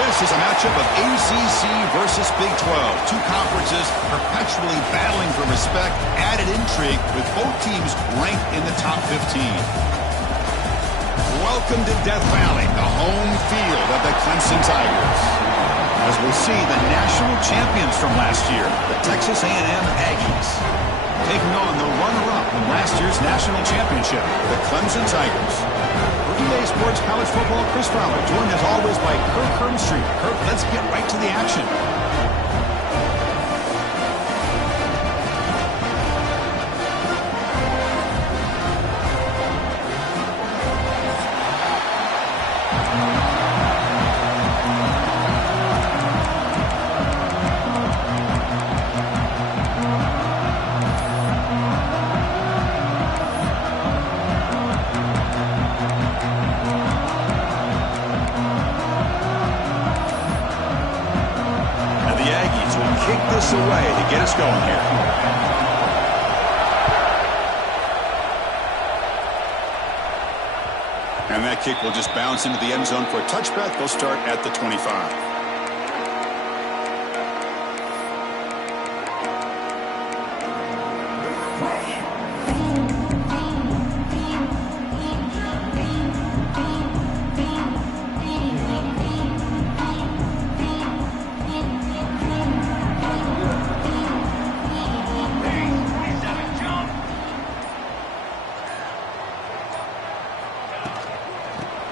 This is a matchup of ACC versus Big 12. Two conferences perpetually battling for respect. Added intrigue with both teams ranked in the top 15. Welcome to Death Valley, the home field of the Clemson Tigers. As we'll see, the national champions from last year, the Texas A&M Aggies, taking on the runner-up from last year's national championship, the Clemson Tigers. For EA Sports College Football, Chris Fowler, joined as always by Kirk Hermstreet. Kirk, let's get right to the action. Away to get us going here. And that kick will just bounce into the end zone for a touchback. They'll start at the 25.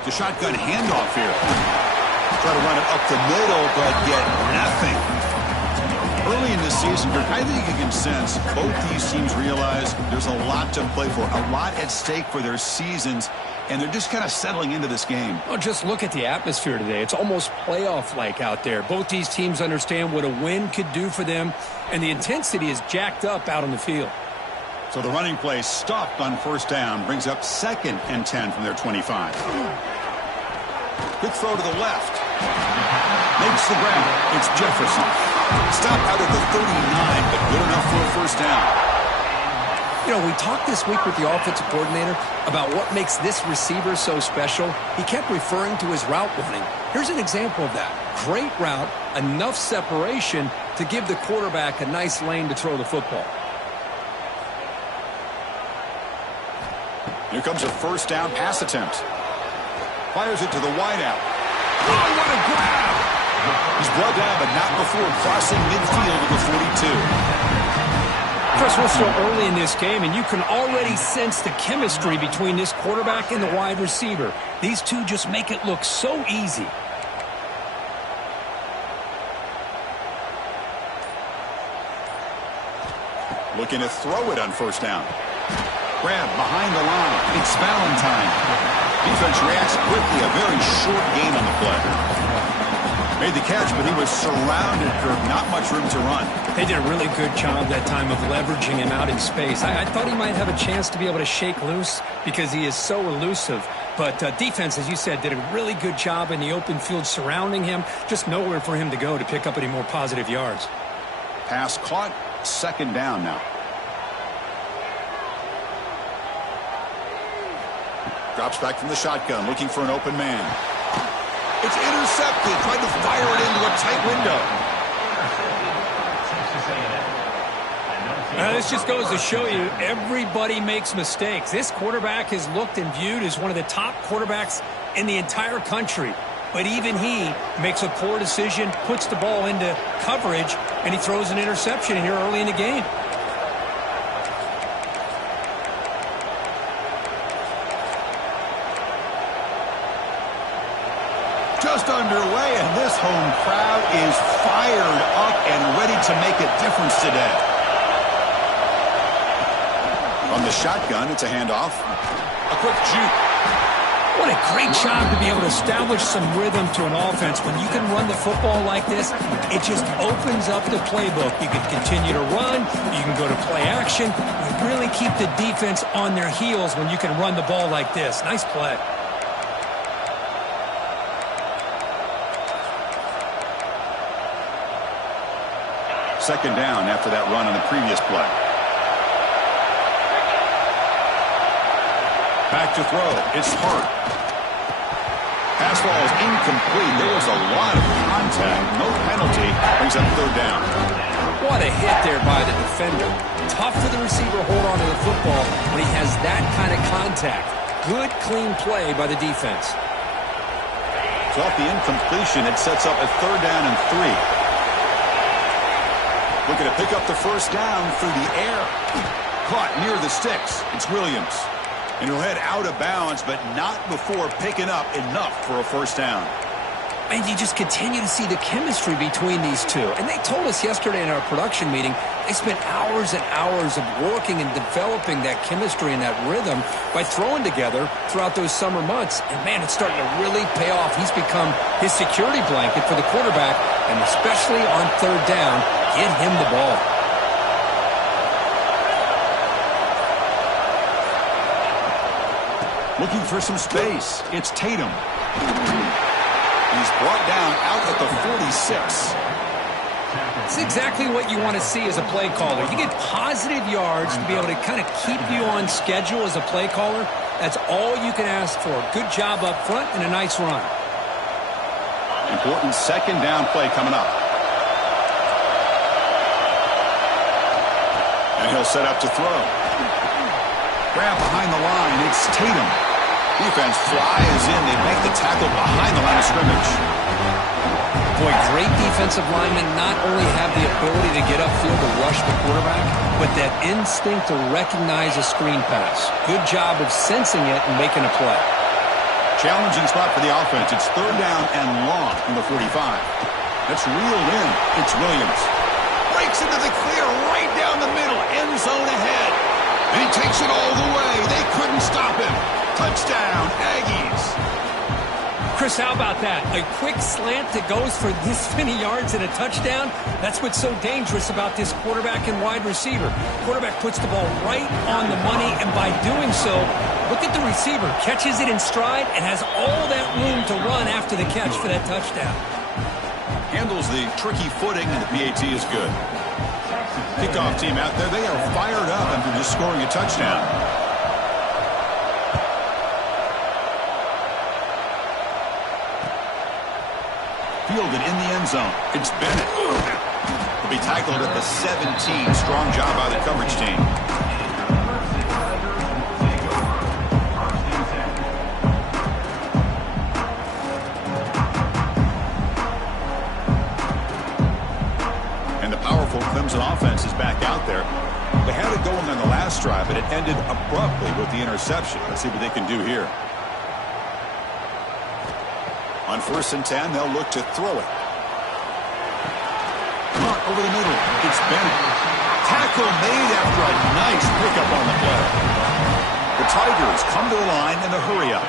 The shotgun handoff here. Try to run it up the middle, but get nothing. Early in the season, I think you can sense both these teams realize there's a lot to play for, a lot at stake for their seasons, and they're just kind of settling into this game. Well, just look at the atmosphere today. It's almost playoff-like out there. Both these teams understand what a win could do for them, and the intensity is jacked up out on the field. So the running play stopped on first down, brings up 2nd and 10 from their 25. Quick throw to the left. Makes the grab. It's Jefferson. Stop out at the 39, but good enough for a first down. You know, we talked this week with the offensive coordinator about what makes this receiver so special. He kept referring to his route running. Here's an example of that. Great route, enough separation to give the quarterback a nice lane to throw the football. Here comes a first down pass attempt. Fires it to the wideout. Oh, what a grab! He's brought down, but not before crossing midfield at the 42. Chris, we're still early in this game, and you can already sense the chemistry between this quarterback and the wide receiver. These two just make it look so easy. Looking to throw it on first down. Grab behind the line. It's Valentine. Defense reacts quickly. A very short gain on the play. Made the catch, but he was surrounded for not much room to run. They did a really good job that time of leveraging him out in space. I thought he might have a chance to be able to shake loose because he is so elusive. But defense, as you said, did a really good job in the open field surrounding him. Just nowhere for him to go to pick up any more positive yards. Pass caught. 2nd down now. Drops back from the shotgun, looking for an open man. It's intercepted, trying to fire it into a tight window. This just goes to show you everybody makes mistakes. This quarterback is looked and viewed as one of the top quarterbacks in the entire country. But even he makes a poor decision, puts the ball into coverage, and he throws an interception here early in the game. Just underway, and this home crowd is fired up and ready to make a difference today. From the shotgun, it's a handoff. A quick juke. What a great job to be able to establish some rhythm to an offense. When you can run the football like this, it just opens up the playbook. You can continue to run. You can go to play action. You really keep the defense on their heels when you can run the ball like this. Nice play. Second down after that run on the previous play. Back to throw. It's Hart. Pass fastball is incomplete. There was a lot of contact. No penalty. Brings up third down. What a hit there by the defender. Tough for the receiver to hold on to the football when he has that kind of contact. Good, clean play by the defense. So off the incompletion, it sets up a third down and 3. Looking to pick up the first down through the air. Caught near the sticks. It's Williams. And he'll head out of bounds, but not before picking up enough for a first down. And you just continue to see the chemistry between these two. And they told us yesterday in our production meeting, they spent hours and hours of working and developing that chemistry and that rhythm by throwing together throughout those summer months. And, man, it's starting to really pay off. He's become his security blanket for the quarterback, and especially on third down, get him the ball. Looking for some space. It's Tatum. He's brought down out at the 46. It's exactly what you want to see as a play caller. You get positive yards to be able to kind of keep you on schedule as a play caller. That's all you can ask for. Good job up front and a nice run. Important second down play coming up. And he'll set up to throw. Grab behind the line. It's Tatum. Defense flies in. They make the tackle behind the line of scrimmage. Boy, great defensive linemen not only have the ability to get upfield to rush the quarterback, but that instinct to recognize a screen pass. Good job of sensing it and making a play. Challenging spot for the offense. It's third down and long from the 45. That's reeled in. It's Williams. Breaks into the clear right down the middle. End zone ahead. And he takes it all the way. They couldn't stop him. Touchdown, Aggies. Chris, how about that? A quick slant that goes for this many yards and a touchdown. That's what's so dangerous about this quarterback and wide receiver. Quarterback puts the ball right on the money, and by doing so, look at the receiver. Catches it in stride and has all that room to run after the catch for that touchdown. Handles the tricky footing, and the PAT is good. Kickoff team out there, they are fired up after just scoring a touchdown. Fielded in the end zone. It's Bennett. He'll be tackled at the 17. Strong job by the coverage team. And the powerful Clemson offense is back out there. They had it going on the last drive, but it ended abruptly with the interception. Let's see what they can do here. On 1st and 10, they'll look to throw it. Caught over the middle. It's Bennett. Tackle made after a nice pickup on the play. The Tigers come to the line in a hurry-up.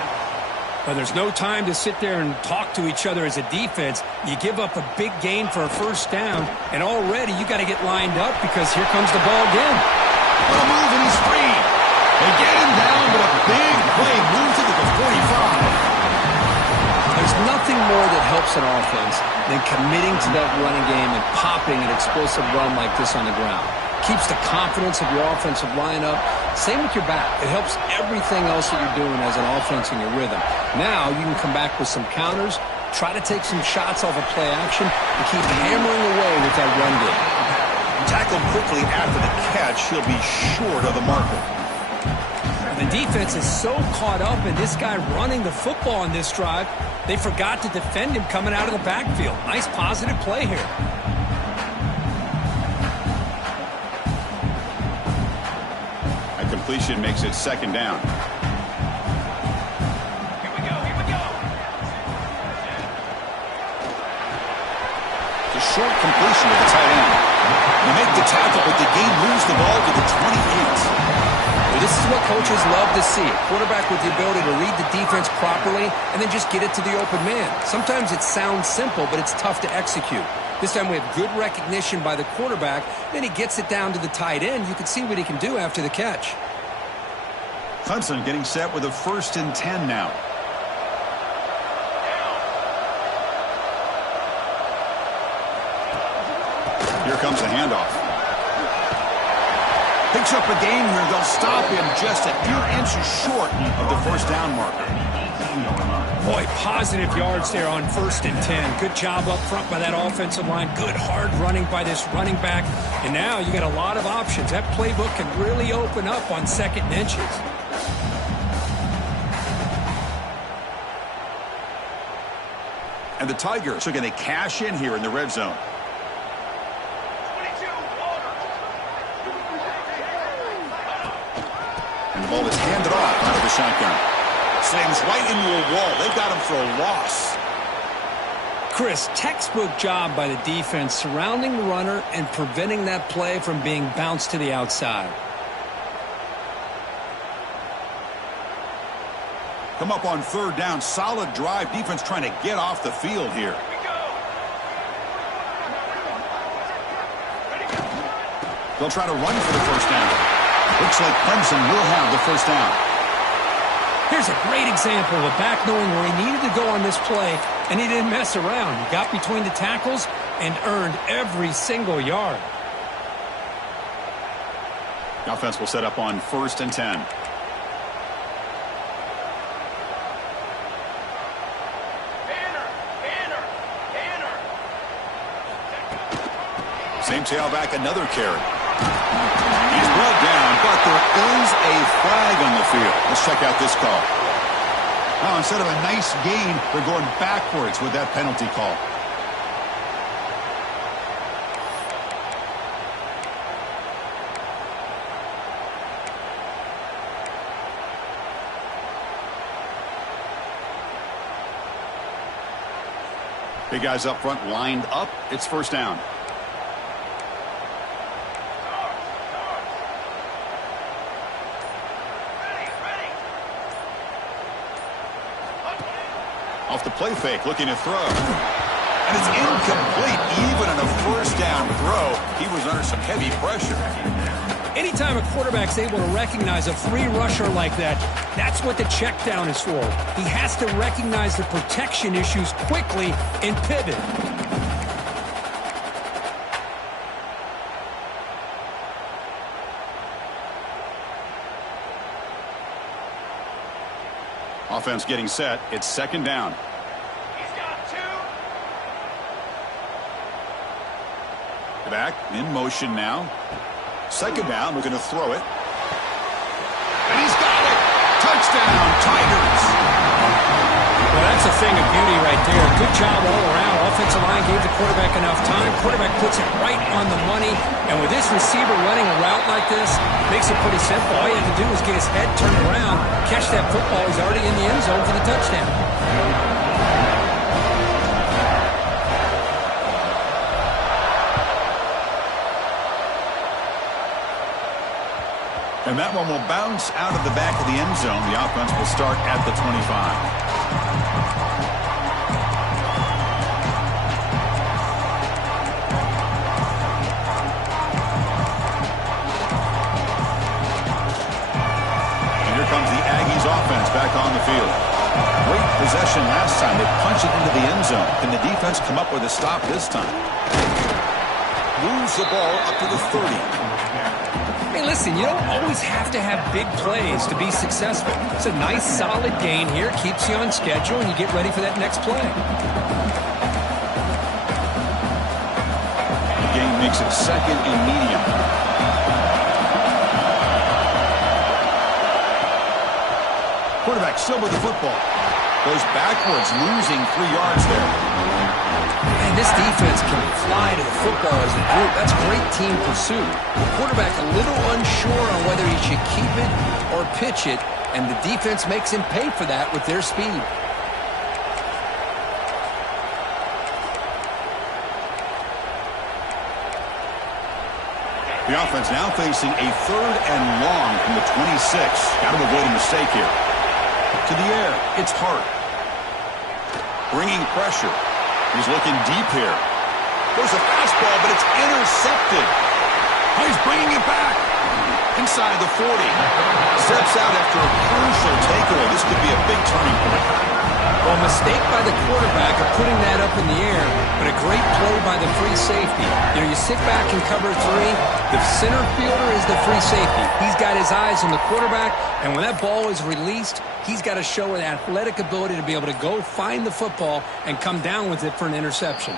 Well, there's no time to sit there and talk to each other as a defense. You give up a big gain for a first down, and already you got to get lined up because here comes the ball again. On a move, and he's free. They get him down, but a big play moves it to the 45. There's nothing more that helps an offense than committing to that running game and popping an explosive run like this on the ground. Keeps the confidence of your offensive lineup. Same with your back. It helps everything else that you're doing as an offense in your rhythm. Now you can come back with some counters, try to take some shots off of play action, and keep hammering away with that run game. Tackled quickly after the catch. He'll be short of the marker. The defense is so caught up in this guy running the football on this drive, they forgot to defend him coming out of the backfield. Nice positive play here. A completion makes it second down. Here we go, here we go. It's a short completion to the tight end. They make the tackle, but the game moves the ball to the 28. This is what coaches love to see. A quarterback with the ability to read the defense properly and then just get it to the open man. Sometimes it sounds simple, but it's tough to execute. This time we have good recognition by the quarterback. Then he gets it down to the tight end. You can see what he can do after the catch. Clemson getting set with a 1st and 10 now. Here comes the handoff. Picks up a gain here. They'll stop him just a few inches short of the first down marker. Boy, positive yards there on 1st and 10. Good job up front by that offensive line. Good hard running by this running back. And now you got a lot of options. That playbook can really open up on 2nd and inches. And the Tigers are going to cash in here in the red zone. And the ball is handed off out of the shotgun. Slams right into a wall. They got him for a loss. Chris, textbook job by the defense surrounding the runner and preventing that play from being bounced to the outside. Come up on 3rd down. Solid drive. Defense trying to get off the field here. They'll try to run for the 1st down. Looks like Clemson will have the 1st down. Here's a great example of a back knowing where he needed to go on this play, and he didn't mess around. He got between the tackles and earned every single yard. The offense will set up on 1st and 10. Same tailback, another carry. He's brought down, but there is a flag on the field. Let's check out this call. Now, instead of a nice gain, they're going backwards with that penalty call. Big guys up front lined up. It's 1st down. Off the play fake, looking to throw. And it's incomplete, even on a 1st down throw. He was under some heavy pressure. Anytime a quarterback's able to recognize a free rusher like that, that's what the check down is for. He has to recognize the protection issues quickly and pivot. Offense getting set. It's 2nd down. He's got 2. Back in motion now. 2nd down, looking to throw it. And he's got it! Touchdown, Tigers! Well, that's a thing of beauty right there. Good job all around. Offensive line gave the quarterback enough time. Quarterback puts it right on the money. And with this receiver running a route like this, makes it pretty simple. All you have to do is get his head turned around, catch that football. He's already in the end zone for the touchdown. And that one will bounce out of the back of the end zone. The offense will start at the 25. Offense back on the field. Great possession last time. They punch it into the end zone. Can the defense come up with a stop this time? Moves the ball up to the 30. Hey, listen, you don't always have to have big plays to be successful. It's a nice, solid gain here. Keeps you on schedule, and you get ready for that next play. The game makes it 2nd and medium. Quarterback still with the football. Goes backwards, losing 3 yards there. Man, this defense can fly to the football as a group. That's great team pursuit. The quarterback a little unsure on whether he should keep it or pitch it, and the defense makes him pay for that with their speed. The offense now facing a 3rd and long from the 26. Got to avoid a mistake here. To the air, it's Hart. Bringing pressure. He's looking deep here. There's a fastball, but it's intercepted. Oh, he's bringing it back. Inside the 40. Steps out after a crucial takeaway. This could be a big turning point. Well, mistake by the quarterback of putting that up up in the air, but a great play by the free safety. You know, you sit back and cover 3. The center fielder is the free safety. He's got his eyes on the quarterback, and when that ball is released, he's got to show an athletic ability to be able to go find the football and come down with it for an interception.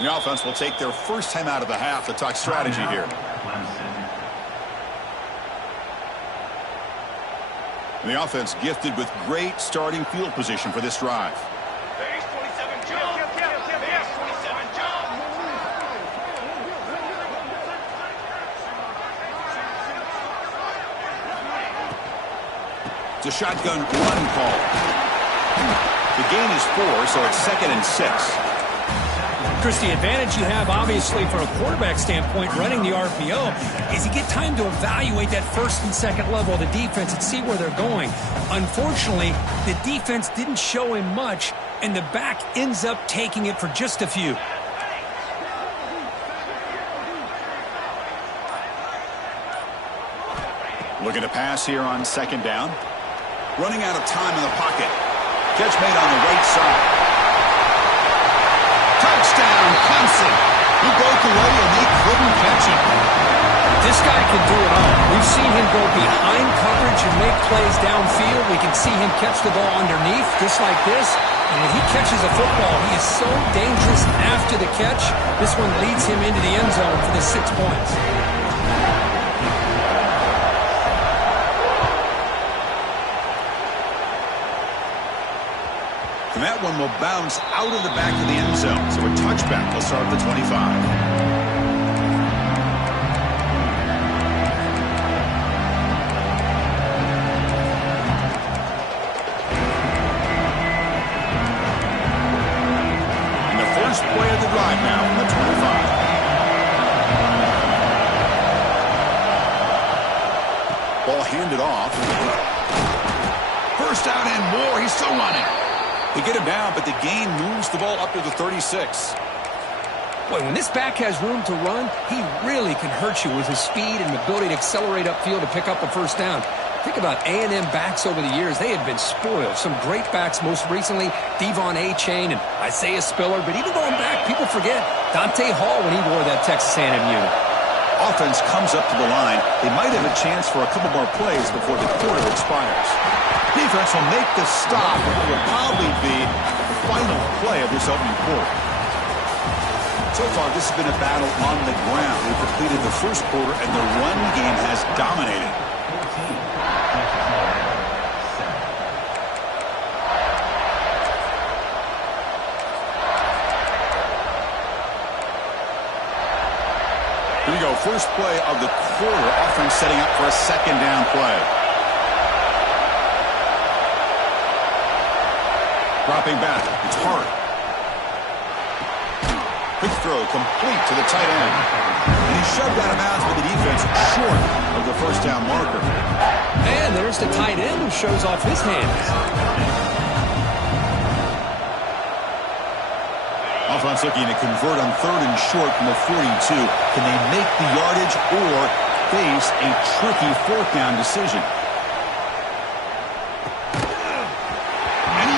The offense will take their first time out of the half to talk strategy here. And the offense gifted with great starting field position for this drive. There's 27 jump. There's 27 jump. It's a shotgun run call. The gain is 4, so it's 2nd and 6. Chris, the advantage you have, obviously, from a quarterback standpoint, running the RPO, is you get time to evaluate that first and second level of the defense and see where they're going. Unfortunately, the defense didn't show him much, and the back ends up taking it for just a few. Looking to pass here on 2nd down. Running out of time in the pocket. Catch made on the right side. Touchdown, Clemson. He broke away and they couldn't catch him. This guy can do it all. We've seen him go behind coverage and make plays downfield. We can see him catch the ball underneath, just like this. And when he catches a football, he is so dangerous after the catch. This one leads him into the end zone for the 6 points. And that one will bounce out of the back of the end zone. So a touchback will start at the 25. And the first play of the drive now from the 25. Ball handed off. First down and more. He's still running. They get him down, but the gain moves the ball up to the 36. Boy, when this back has room to run, he really can hurt you with his speed and ability to accelerate upfield to pick up a first down. Think about A&M backs over the years. They have been spoiled. Some great backs, most recently, Devon A-Chain and Isaiah Spiller. But even going back, people forget Dante Hall when he wore that Texas A&M unit. Offense comes up to the line. They might have a chance for a couple more plays before the quarter expires. Defense will make the stop, and it will probably be the final play of this opening quarter. So far, this has been a battle on the ground. We've completed the first quarter, and the run game has dominated. Here we go. First play of the quarter. Offense setting up for a 2nd down play. Dropping back. It's hard. Quick throw complete to the tight end. And he's shoved out of bounds with the defense short of the first down marker. And there's the tight end who shows off his hands. Offense looking to convert on 3rd and short from the 42. Can they make the yardage or face a tricky 4th down decision?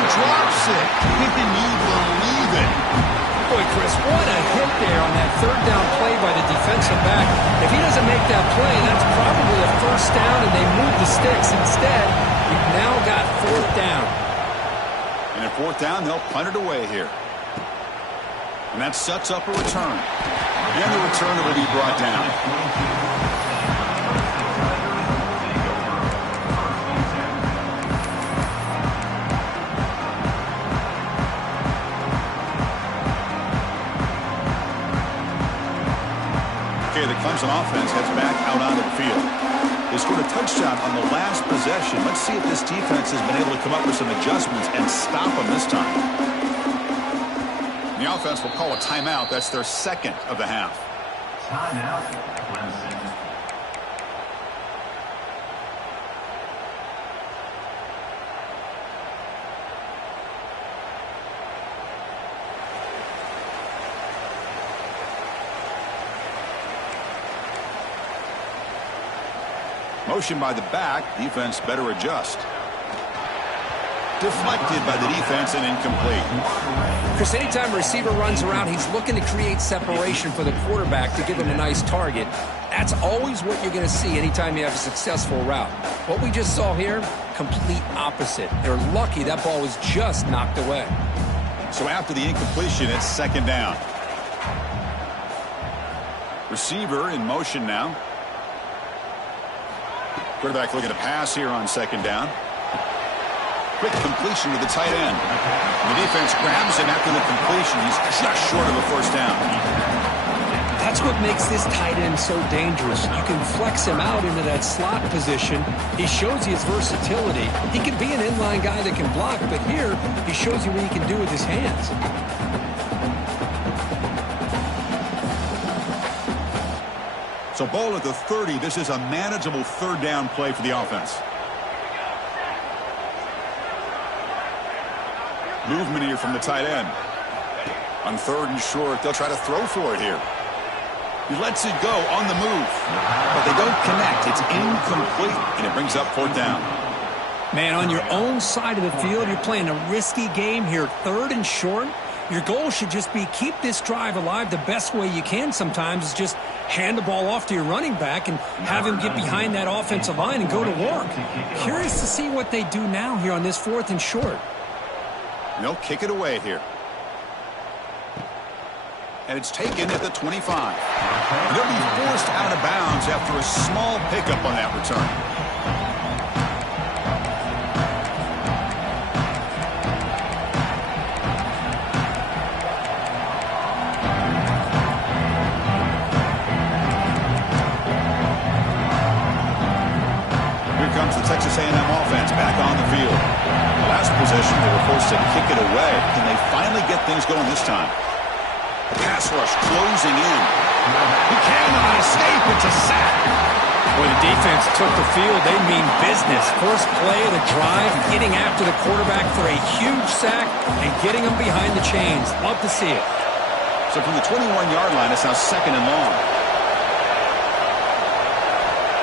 Drops it. Can you believe it? Boy, Chris, what a hit there on that 3rd down play by the defensive back. If he doesn't make that play, that's probably a first down, and they move the sticks. Instead, we've now got 4th down. And at 4th down, they'll punt it away here. And that sets up a return. And the returner will be brought down. The Clemson offense heads back out onto the field. They scored a touchdown on the last possession. Let's see if this defense has been able to come up with some adjustments and stop them this time. The offense will call a timeout. That's their 2nd of the half. Timeout, Clemson. Motion by the back. Defense better adjust. Deflected by the defense and incomplete. Chris, anytime a receiver runs around, he's looking to create separation for the quarterback to give him a nice target. That's always what you're going to see anytime you have a successful route. What we just saw here, complete opposite. They're lucky that ball was just knocked away. So after the incompletion, it's second down. Receiver in motion now. Quarterback looking to pass here on second down. Quick completion to the tight end. The defense grabs him after the completion. He's just short of a first down. That's what makes this tight end so dangerous. You can flex him out into that slot position. He shows you his versatility. He can be an inline guy that can block, but here he shows you what he can do with his hands. So ball at the 30. This is a manageable third down play for the offense. Movement here from the tight end. On third and short, they'll try to throw for it here. He lets it go on the move, but they don't connect. It's incomplete, and it brings up fourth down. Man, on your own side of the field, you're playing a risky game here, third and short. Your goal should just be keep this drive alive the best way you can sometimes is just hand the ball off to your running back and have him get behind that offensive line and go to work. Curious to see what they do now here on this fourth and short. They'll kick it away here. And it's taken at the 25. They'll be forced out of bounds after a small pickup on that return. Here comes the Texas A&M offense back on the field. Last possession, they were forced to kick it away. Can they finally get things going this time? The pass rush closing in. He cannot escape. It's a sack. Boy, the defense took the field. They mean business. First play of the drive, getting after the quarterback for a huge sack and getting him behind the chains. Love to see it. So from the 21-yard line, it's now second and long.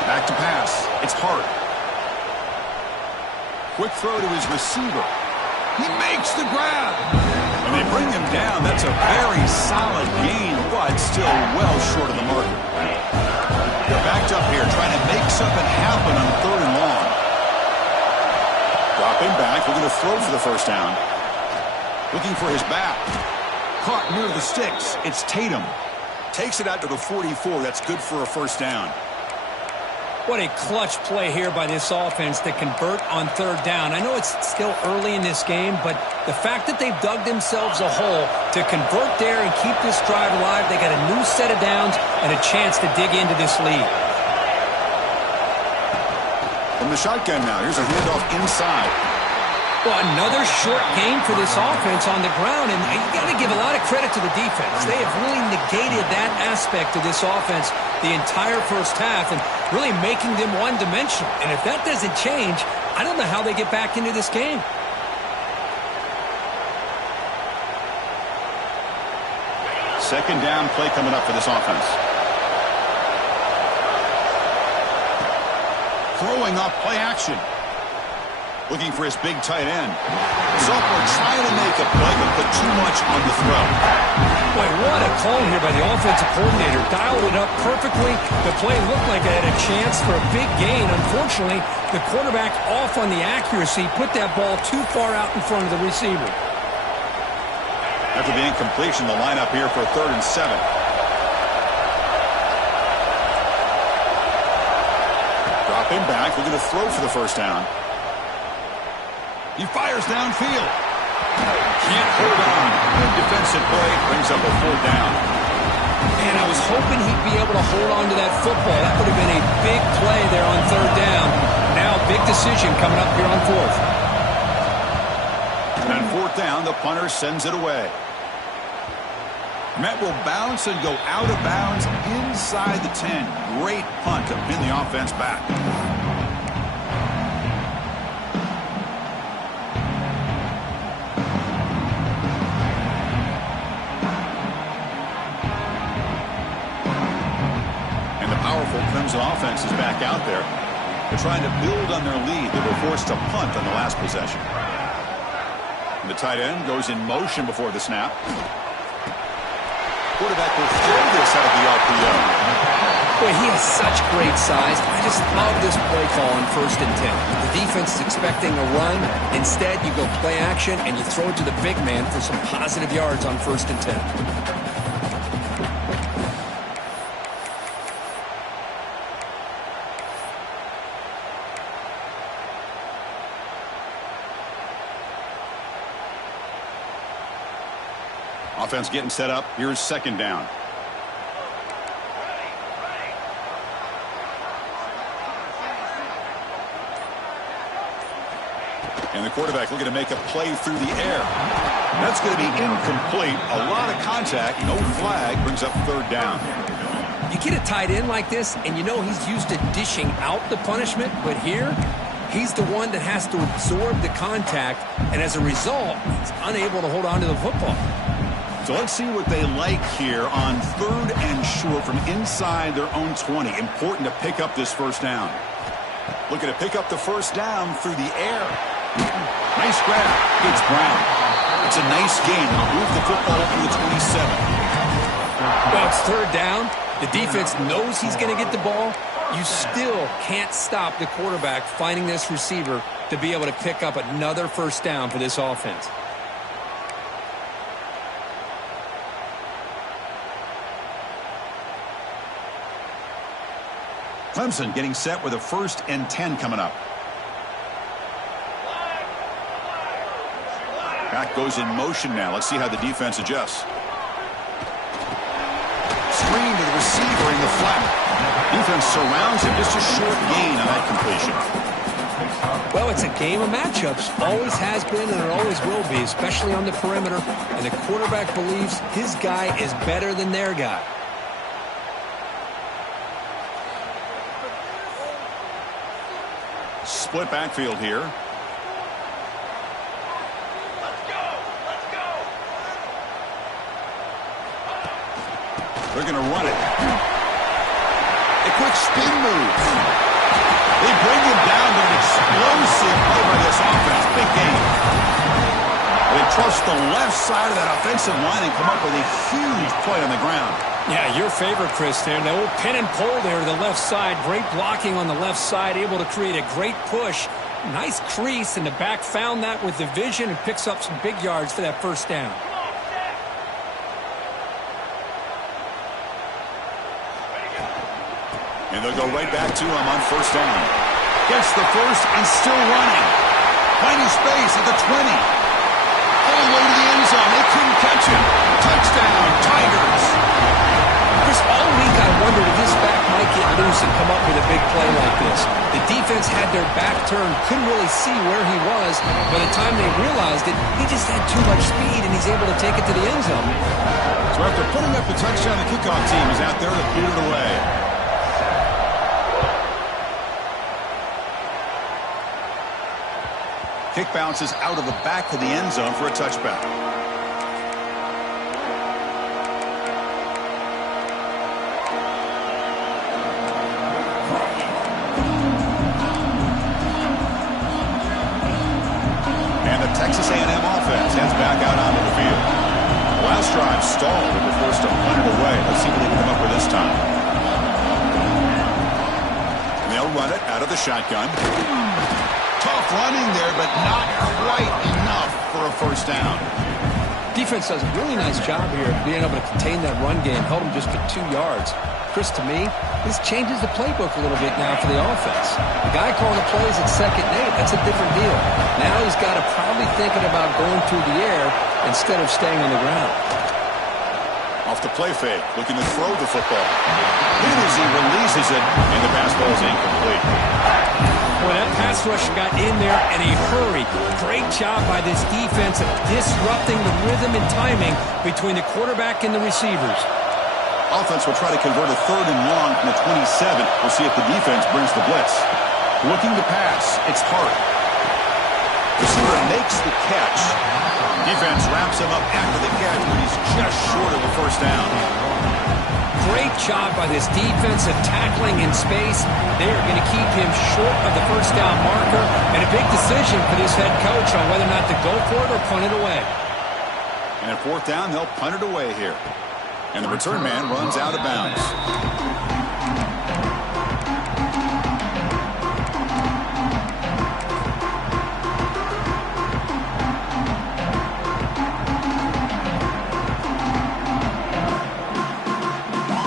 Back to pass. It's Hart. Quick throw to his receiver. He makes the grab. When they bring him down, that's a very solid gain, but still well short of the marker. They're backed up here, trying to make something happen on third and long. Dropping back, looking to throw for the first down. Looking for his back. Caught near the sticks. It's Tatum. Takes it out to the 44. That's good for a first down. What a clutch play here by this offense to convert on third down. I know it's still early in this game, but the fact that they've dug themselves a hole to convert there and keep this drive alive, they got a new set of downs and a chance to dig into this lead. From the shotgun now, here's a handoff inside. Well, another short game for this offense on the ground, and you got to give a lot of credit to the defense. They have really negated that aspect of this offense the entire first half and really making them one-dimensional. And if that doesn't change, I don't know how they get back into this game. Second down play coming up for this offense. Throwing up play action. Looking for his big tight end. Sophomore trying to make a play, but put too much on the throw. Boy, what a call here by the offensive coordinator. Dialed it up perfectly. The play looked like it had a chance for a big gain. Unfortunately, the quarterback off on the accuracy, put that ball too far out in front of the receiver. After the incompletion, the lineup here for 3rd and 7. Dropping back, looking to throw for the first down. He fires downfield. Can't hold on. Good defensive play. Brings up a fourth down. Man, I was hoping he'd be able to hold on to that football. That would have been a big play there on third down. Now, big decision coming up here on fourth. And on fourth down, the punter sends it away. Met will bounce and go out of bounds inside the 10. Great punt to pin the offense back. Clemson offense is back out there. They're trying to build on their lead. They were forced to punt on the last possession. And the tight end goes in motion before the snap. Quarterback will throw this out of the RPO. Boy, he has such great size. I just love this play call on 1st and 10. The defense is expecting a run. Instead, you go play action, and you throw it to the big man for some positive yards on 1st and 10. Offense getting set up. Here's 2nd down. And the quarterback looking to make a play through the air. That's going to be incomplete. A lot of contact. No flag. Brings up 3rd down. You get a tight end like this, and you know he's used to dishing out the punishment. But here, he's the one that has to absorb the contact. And as a result, he's unable to hold on to the football. So let's see what they like here on 3rd and short from inside their own 20. Important to pick up this 1st down. Looking to pick up the 1st down through the air. Nice grab. It's Brown. It's a nice gain. They'll move the football up to the 27. Well, it's 3rd down. The defense knows he's going to get the ball. You still can't stop the quarterback finding this receiver to be able to pick up another 1st down for this offense. Clemson getting set with a 1st and 10 coming up. Back goes in motion now. Let's see how the defense adjusts. Screen to the receiver in the flat. Defense surrounds him. Just a short gain on that completion. Well, it's a game of matchups. Always has been and it always will be, especially on the perimeter. And the quarterback believes his guy is better than their guy. Split backfield here. They're going to run it. A quick spin move. They bring him down to an explosive play by this offense. Big game. They trust the left side of that offensive line and come up with a huge play on the ground. Yeah, your favorite, Chris, there. The old pin and pull there to the left side. Great blocking on the left side, able to create a great push. Nice crease, and the back found that with the vision and picks up some big yards for that 1st down. And they'll go right back to him on 1st down. Gets the 1st and still running. Finding space at the 20. All the way to the end zone. They couldn't catch him. Touchdown, Tigers. Chris, all week I wondered if this back might get loose and come up with a big play like this. The defense had their back turned, couldn't really see where he was. By the time they realized it, he just had too much speed, and he's able to take it to the end zone. So after putting up the touchdown, the kickoff team is out there to boot it away. Kick bounces out of the back of the end zone for a touchback. And the Texas A&M offense heads back out onto the field. Last drive stalled and were forced to punt it away. Let's see what they can come up with this time. And they'll run it out of the shotgun. Tough running there, but not quite enough for a 1st down. Defense does a really nice job here of being able to contain that run game, held him just to 2 yards. Chris, to me, this changes the playbook a little bit now for the offense. The guy calling the plays at 2nd and 8, that's a different deal. Now he's got to probably thinking about going through the air instead of staying on the ground. Off the play fake, looking to throw the football. Hit as he releases it, and the pass ball is incomplete. Boy, that pass rush got in there in a hurry. Great job by this defense of disrupting the rhythm and timing between the quarterback and the receivers. Offense will try to convert a 3rd and long from the 27. We'll see if the defense brings the blitz. Looking to pass, it's Hart. Receiver makes the catch. Defense wraps him up after the catch, but he's just short of the 1st down. Great job by this defensive tackling in space. They are going to keep him short of the first down marker, and a big decision for this head coach on whether or not to go for it or punt it away. And at fourth down, they'll punt it away here. And the return man runs out of bounds.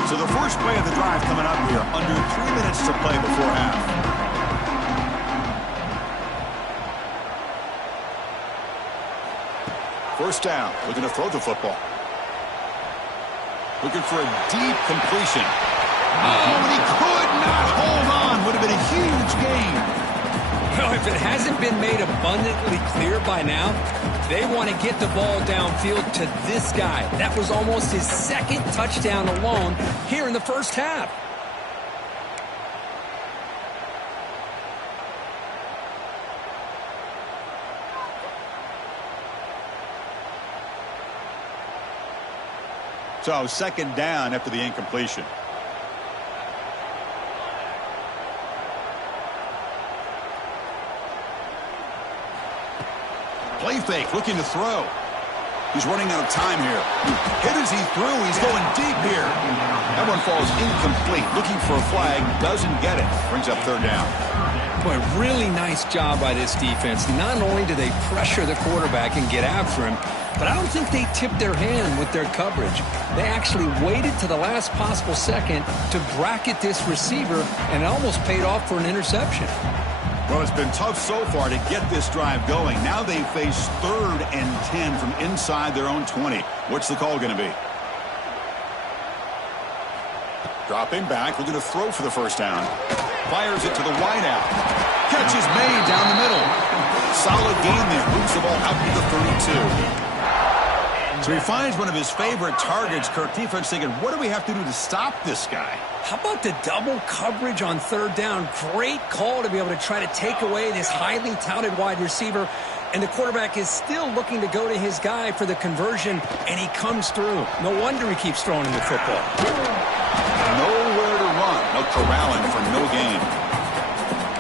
So the first play of the drive coming up here. Under 3 minutes to play before half. First down, looking to throw the football. Looking for a deep completion. Oh, and he could not hold on. Would have been a huge gain. Well, if it hasn't been made abundantly clear by now, they want to get the ball downfield to this guy. That was almost his second touchdown alone here in the first half. So second down after the incompletion. Play fake, looking to throw. He's running out of time here. Hit as he threw. He's going deep here. That one falls incomplete. Looking for a flag. Doesn't get it. Brings up third down. Boy, really nice job by this defense. Not only do they pressure the quarterback and get after him, but I don't think they tipped their hand with their coverage. They actually waited to the last possible second to bracket this receiver, and it almost paid off for an interception. Well, it's been tough so far to get this drive going. Now they face 3rd and 10 from inside their own 20. What's the call going to be? Dropping back, looking to throw for the first down. Fires it to the wideout. Catch is made down the middle. Solid gain there. Moves the ball out to the 32. So he finds one of his favorite targets. Kirk, defense thinking, what do we have to do to stop this guy? How about the double coverage on third down? Great call to be able to try to take away this highly touted wide receiver. And the quarterback is still looking to go to his guy for the conversion, and he comes through. No wonder he keeps throwing him the football. Nowhere to run. No corralling for no gain.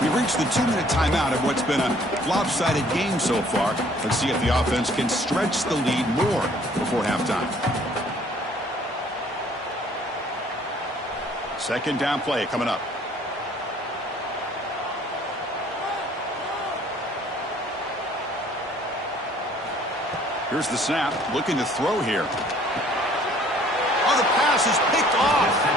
We've reached the 2-minute timeout of what's been a lopsided game so far. Let's see if the offense can stretch the lead more before halftime. Second down play coming up. Here's the snap. Looking to throw here. Oh, the pass is picked off.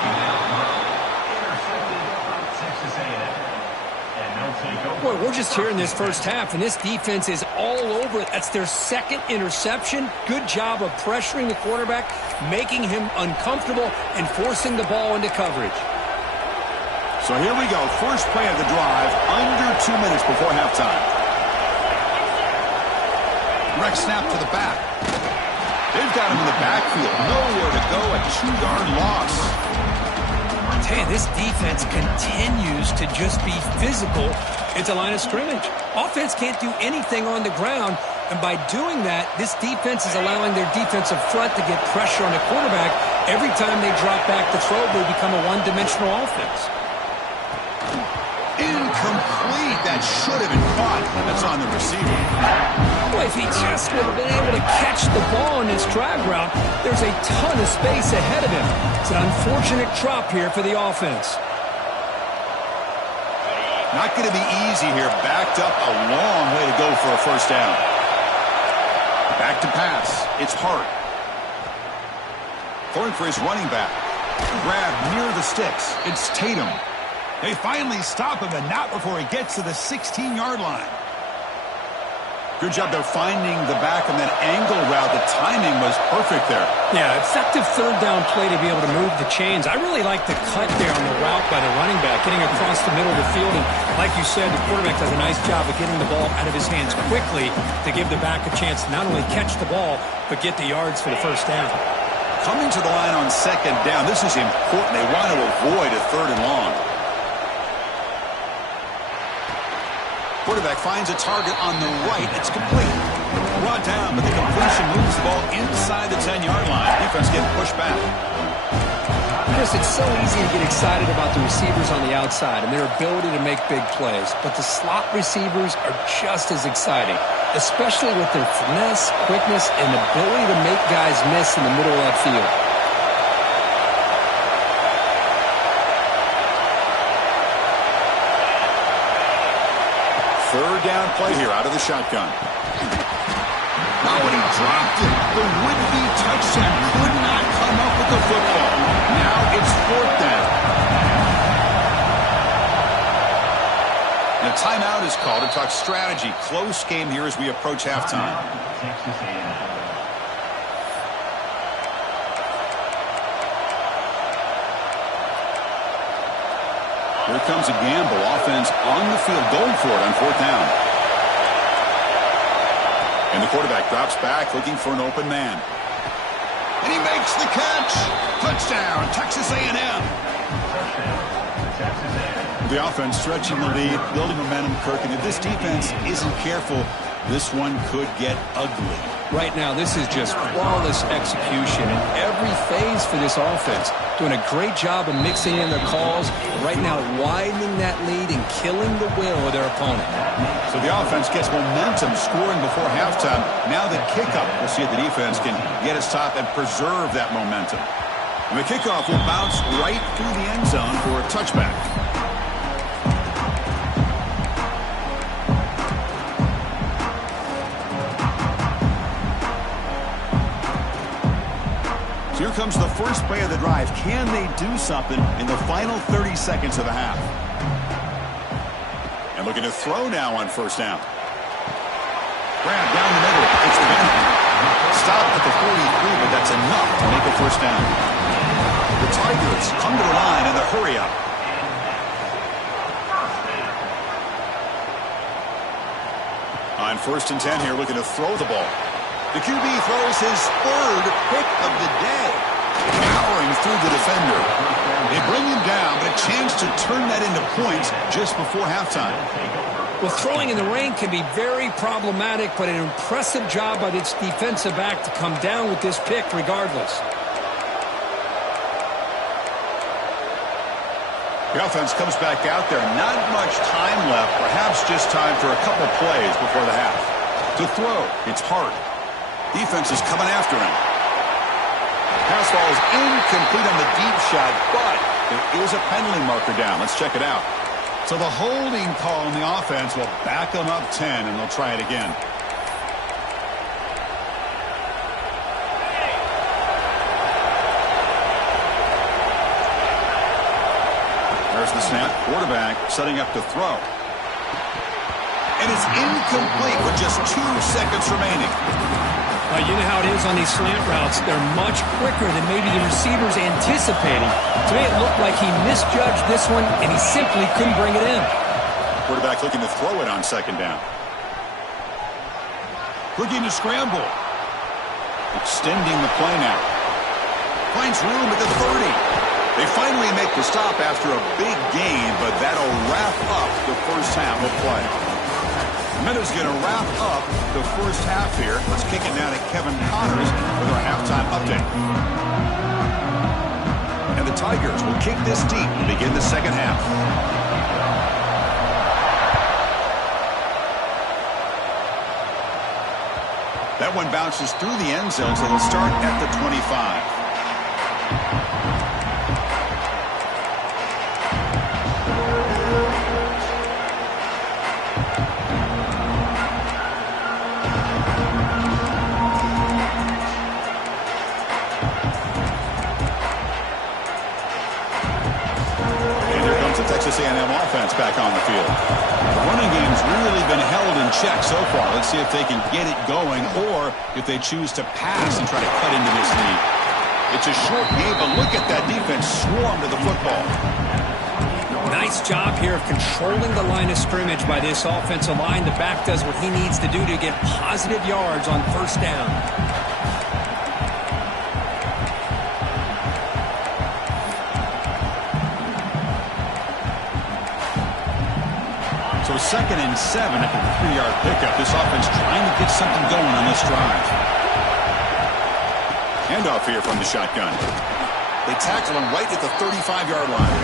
Boy, we're just here in this first half, and this defense is all over it. That's their second interception. Good job of pressuring the quarterback, making him uncomfortable, and forcing the ball into coverage. So here we go. First play of the drive, under 2 minutes before halftime. Direct snap to the back. They've got him in the backfield. Nowhere to go. A 2-yard loss. Hey, this defense continues to just be physical. It's a line of scrimmage. Offense can't do anything on the ground, and by doing that, this defense is allowing their defensive front to get pressure on the quarterback. Every time they drop back to throw, they become a one-dimensional offense. Incomplete. That should have been caught. That's on the receiver. Boy, if he just would have been able to catch the ball in this drag route, there's a ton of space ahead of him. It's an unfortunate drop here for the offense. Not going to be easy here. Backed up a long way to go for a first down. Back to pass. It's Hart. Throwing for his running back. Grab near the sticks. It's Tatum. They finally stop him, and not before he gets to the 16-yard line. Good job there finding the back and that angle route. The timing was perfect there. Yeah, effective third down play to be able to move the chains. I really like the cut there on the route by the running back, getting across the middle of the field. And like you said, the quarterback does a nice job of getting the ball out of his hands quickly to give the back a chance to not only catch the ball, but get the yards for the first down. Coming to the line on second down, this is important. They want to avoid a third and long. Quarterback finds a target on the right. It's complete. Brought down, but the completion moves the ball inside the 10-yard line. Defense getting pushed back. Chris, it's so easy to get excited about the receivers on the outside and their ability to make big plays, but the slot receivers are just as exciting, especially with their finesse, quickness, and ability to make guys miss in the middle of that field. Third down play here out of the shotgun. Oh, and he dropped it. The would-be touchdown could not come up with the football. Now it's fourth down. The timeout is called to talk strategy. Close game here as we approach halftime. Texas A&M. Here comes a gamble. Offense on the field going for it on fourth down. And the quarterback drops back looking for an open man. And he makes the catch. Touchdown, Texas A&M. The offense stretching the lead, building momentum, Kirk. And if this defense isn't careful, this one could get ugly. Right now, this is just flawless execution in every phase for this offense. Doing a great job of mixing in their calls. Right now, widening that lead and killing the will of their opponent. So the offense gets momentum scoring before halftime. Now the kickoff. We'll see if the defense can get a stop and preserve that momentum. And the kickoff will bounce right through the end zone for a touchback. Here comes the first play of the drive. Can they do something in the final 30 seconds of the half? And looking to throw now on first down. Grab down the middle. It's Bennett. Stop at the 43, but that's enough to make a first down. The Tigers come to the line in the hurry up. On 1st and 10 here, looking to throw the ball. The QB throws his third pick of the day. Powering through the defender. They bring him down, but a chance to turn that into points just before halftime. Well, throwing in the rain can be very problematic, but an impressive job by this defensive back to come down with this pick regardless. The offense comes back out there. Not much time left. Perhaps just time for a couple plays before the half. To throw, it's hard. Defense is coming after him. Pass ball is incomplete on the deep shot, but there is a penalty marker down. Let's check it out. So the holding call on the offense will back them up 10, and they'll try it again. There's the snap. Quarterback setting up to throw. And it's incomplete with just 2 seconds remaining. You know how it is on these slant routes. They're much quicker than maybe the receiver's anticipating. To me, it looked like he misjudged this one, and he simply couldn't bring it in. Quarterback looking to throw it on 2nd down. Looking to scramble. Extending the play now. Finds room at the 30. They finally make the stop after a big gain, but that'll wrap up the first half of play. Minutes going to wrap up the first half here. Let's kick it now to Kevin Connors with our halftime update. And the Tigers will kick this deep to begin the second half. That one bounces through the end zone, so they'll start at the 25. Texas A&M offense back on the field. The running game's really been held in check so far. Let's see if they can get it going or if they choose to pass and try to cut into this lead. It's a short game, but look at that defense swarm to the football. Nice job here of controlling the line of scrimmage by this offensive line. The back does what he needs to do to get positive yards on first down. So 2nd and 7 at the 3-yard pickup. This offense trying to get something going on this drive. Handoff here from the shotgun. They tackle him right at the 35-yard line.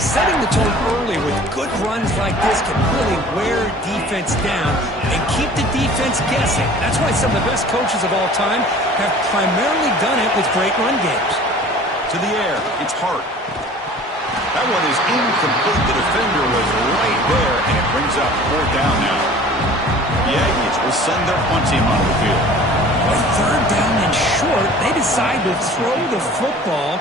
Setting the tone early with good runs like this can really wear defense down and keep the defense guessing. That's why some of the best coaches of all time have primarily done it with great run games. To the air, it's Hart. That one is incomplete. The defender was right there, and it brings up 4th down now. The Aggies will send their punt team onto the field. With 3rd down and short, they decide to throw the football,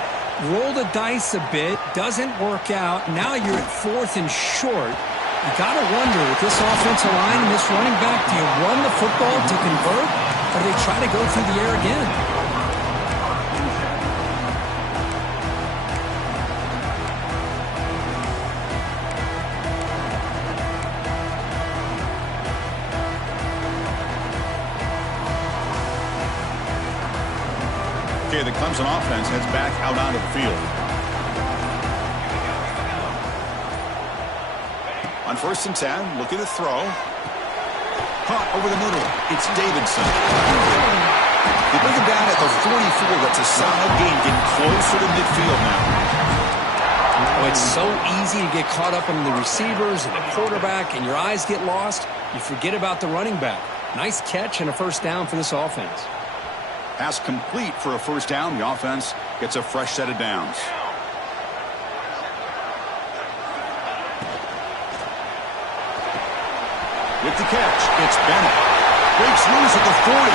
roll the dice a bit, doesn't work out. Now you're at 4th and short. You got to wonder, with this offensive line and this running back, do you run the football to convert, or do they try to go through the air again? Okay, the Clemson offense heads back out onto the field. On 1st and 10, looking to throw. Caught over the middle. It's Davidson. They bring him down at the 44. That's a solid gain, getting closer to midfield now. Oh, it's so easy to get caught up in the receivers and the quarterback, and your eyes get lost. You forget about the running back. Nice catch and a 1st down for this offense. Pass complete for a 1st down. The offense gets a fresh set of downs. With the catch, it's Bennett. Breaks loose at the 40.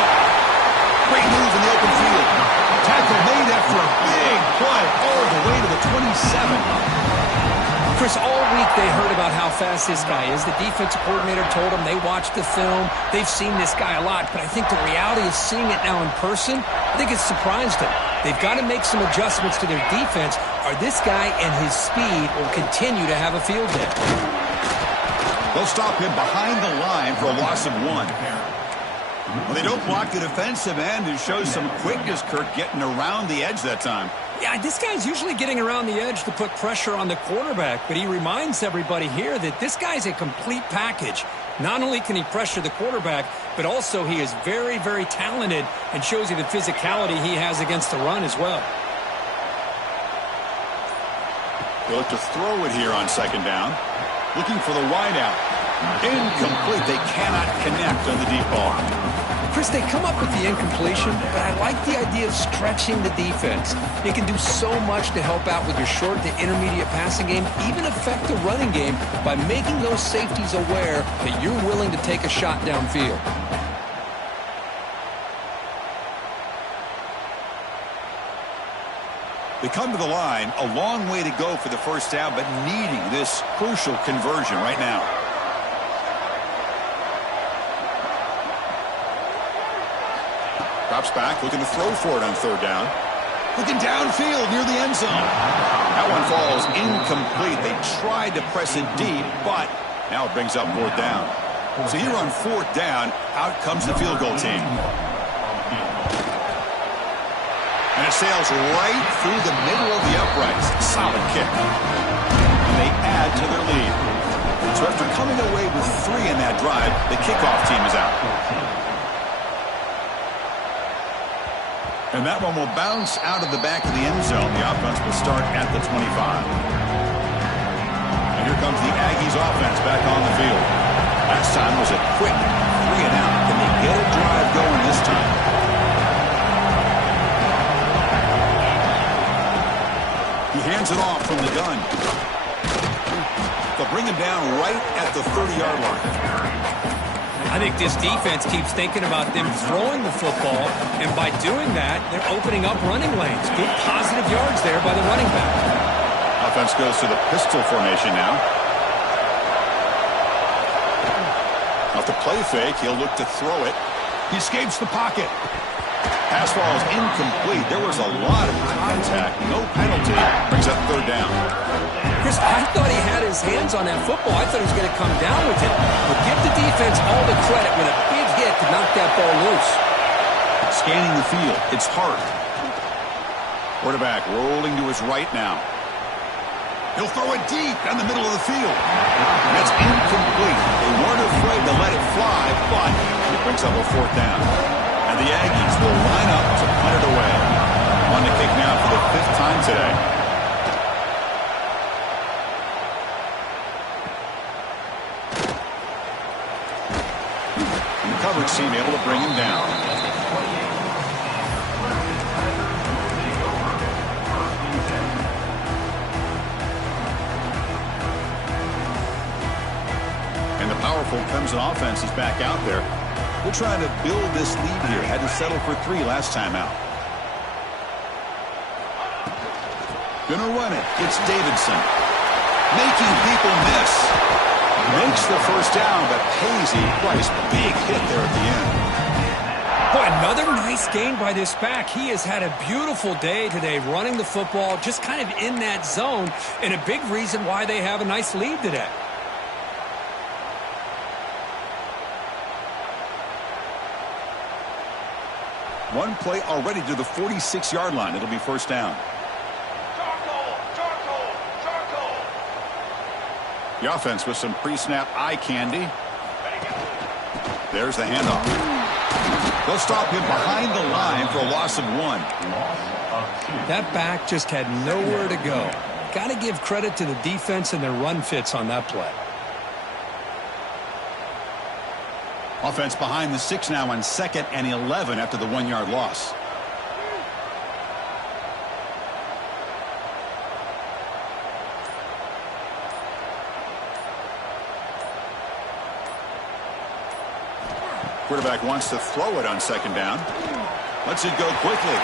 Great move in the open field. Tackle made after a big play all the way to the 27. Chris, all week they heard about how fast this guy is. The defensive coordinator told them they watched the film. They've seen this guy a lot, but I think the reality of seeing it now in person, I think it's surprised them. They've got to make some adjustments to their defense, or this guy and his speed will continue to have a field day. They'll stop him behind the line for a loss of 1. Well, they don't block the defensive end and shows some quickness, Kirk, getting around the edge that time. Yeah, this guy's usually getting around the edge to put pressure on the quarterback, but he reminds everybody here that this guy's a complete package. Not only can he pressure the quarterback, but also he is very, very talented and shows you the physicality he has against the run as well. They'll look to throw it here on 2nd down. Looking for the wideout. Incomplete. They cannot connect on the deep ball. Chris, they come up with the incompletion, but I like the idea of stretching the defense. It can do so much to help out with your short to intermediate passing game, even affect the running game by making those safeties aware that you're willing to take a shot downfield. They come to the line, a long way to go for the 1st down, but needing this crucial conversion right now. Drops back, looking to throw for it on 3rd down. Looking downfield near the end zone. That one falls incomplete. They tried to press it deep, but now it brings up 4th down. So here on 4th down, out comes the field goal team. And it sails right through the middle of the uprights. Solid kick. And they add to their lead. So after coming away with 3 in that drive, the kickoff team is out. And that one will bounce out of the back of the end zone. The offense will start at the 25. And here comes the Aggies offense back on the field. Last time was a quick 3 and out. Can they get a drive going this time? He hands it off from the gun. They'll bring him down right at the 30-yard line. I think this defense keeps thinking about them throwing the football, and by doing that, they're opening up running lanes. Good positive yards there by the running back. Offense goes to the pistol formation now. Off the play fake, he'll look to throw it. He escapes the pocket. Pass ball is incomplete. There was a lot of contact. No penalty. Brings up 3rd down. Chris, I thought he had his hands on that football. I thought he was going to come down with it. But give the defense all the credit with a big hit to knock that ball loose. Scanning the field. It's Hart. Quarterback rolling to his right now. He'll throw it deep down the middle of the field. And that's incomplete. They weren't afraid to let it fly, but it brings up a 4th down. And the Aggies will line up to punt it away. On the kick now for the powerful Clemson offense is back out there. We're trying to build this lead here. Had to settle for 3 last time out. Gonna run it. It's Davidson. Making people miss. Makes the first down, but pays a price. Big hit there at the end. Boy, another nice gain by this back. He has had a beautiful day today running the football, just kind of in that zone, and a big reason why they have a nice lead today. One play already to the 46-yard line. It'll be first down. The offense with some pre-snap eye candy. There's the handoff. They'll stop him behind the line for a loss of 1. That back just had nowhere to go. Got to give credit to the defense and their run fits on that play. Offense behind the 6 now on 2nd and 11 after the 1-yard loss. Quarterback wants to throw it on 2nd down. Lets it go quickly.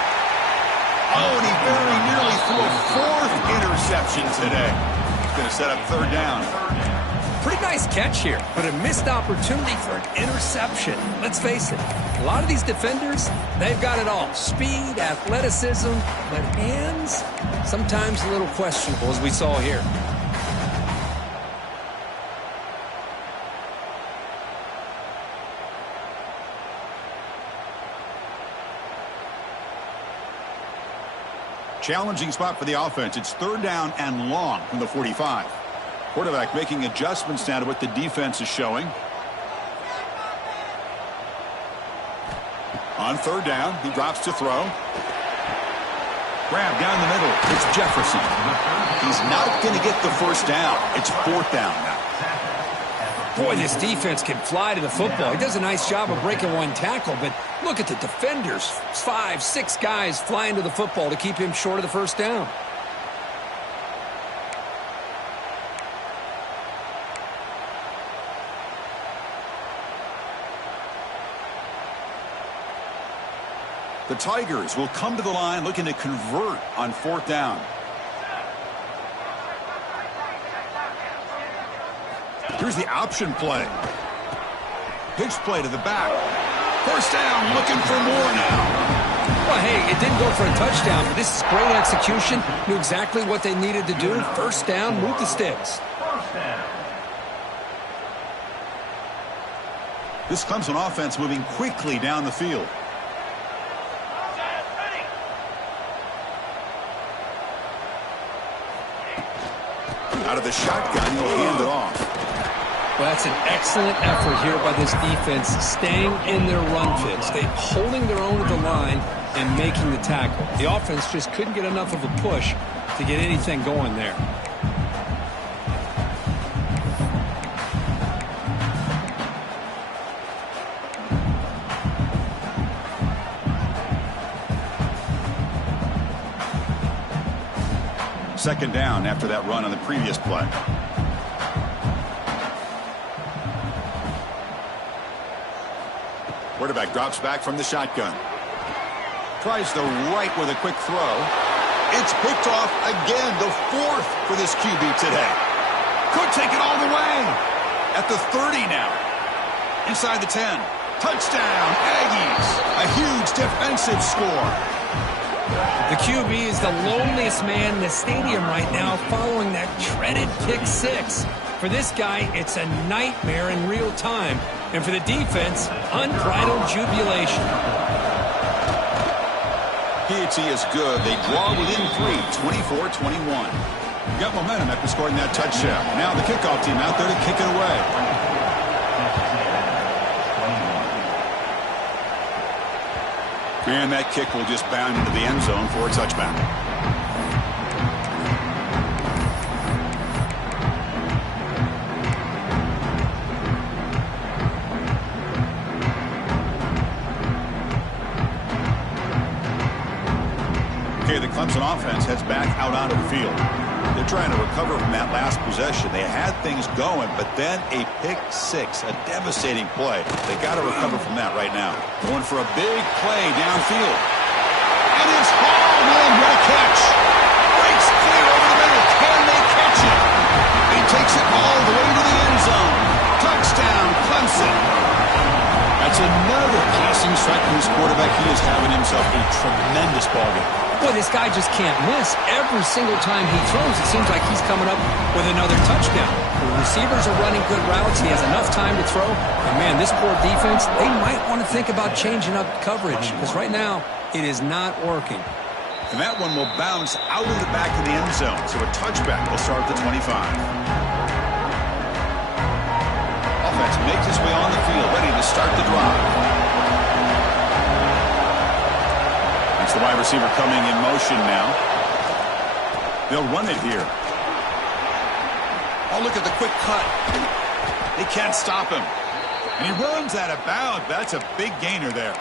Oh, and he very nearly threw a 4th interception today. He's going to set up 3rd down. Pretty nice catch here, but a missed opportunity for an interception. Let's face it, a lot of these defenders, they've got it all. Speed, athleticism, but hands, sometimes a little questionable, as we saw here. Challenging spot for the offense. It's 3rd down and long from the 45. Quarterback making adjustments now to what the defense is showing. On 3rd down, he drops to throw. Grab down the middle. It's Jefferson. He's not going to get the first down. It's 4th down now. Boy, this defense can fly to the football. He does a nice job of breaking one tackle, but look at the defenders. 5, 6 guys flying to the football to keep him short of the first down. The Tigers will come to the line looking to convert on 4th down. Here's the option play. Pitch play to the back. First down, looking for more now. Well, hey, it didn't go for a touchdown, but this is great execution. Knew exactly what they needed to do. First down, move the sticks. This Clemson offense moving quickly down the field. Out of the shotgun, he'll hand it off. Well, that's an excellent effort here by this defense, staying in their run fits. They're holding their own at the line and making the tackle. The offense just couldn't get enough of a push to get anything going there. Second down after that run on the previous play. Quarterback drops back from the shotgun. Tries the right with a quick throw. It's picked off again, the 4th for this QB today. Could take it all the way. At the 30 now. Inside the 10. Touchdown, Aggies. A huge defensive score. The QB is the loneliest man in the stadium right now following that dreaded pick 6. For this guy, it's a nightmare in real time. And for the defense, unbridled jubilation. P.A.T. is good. They draw within 3, 24-21. Got momentum after scoring that touchdown. Now the kickoff team out there to kick it away. And that kick will just bound into the end zone for a touchback. Okay, the Clemson offense heads back out onto the field. They're trying to recover from that last possession. They had things going, but then a pick six, a devastating play. They got to recover from that right now. Going for a big play downfield. It is hauled in. What a catch. Breaks clear over the middle. Can they catch it? He takes it all the way to the end zone. Touchdown, Clemson. That's another passing strike from his quarterback. He is having himself a tremendous ballgame. Boy, this guy just can't miss. Every single time he throws, it seems like he's coming up with another touchdown. The receivers are running good routes. He has enough time to throw. And, man, this poor defense, they might want to think about changing up coverage because right now it is not working. And that one will bounce out of the back of the end zone. So a touchback will start at the 25. Offense makes its way on the field, ready to start the drive. It's the wide receiver coming in motion now. They'll run it here. Oh, look at the quick cut. They can't stop him. And he runs out of bounds. That's a big gainer there.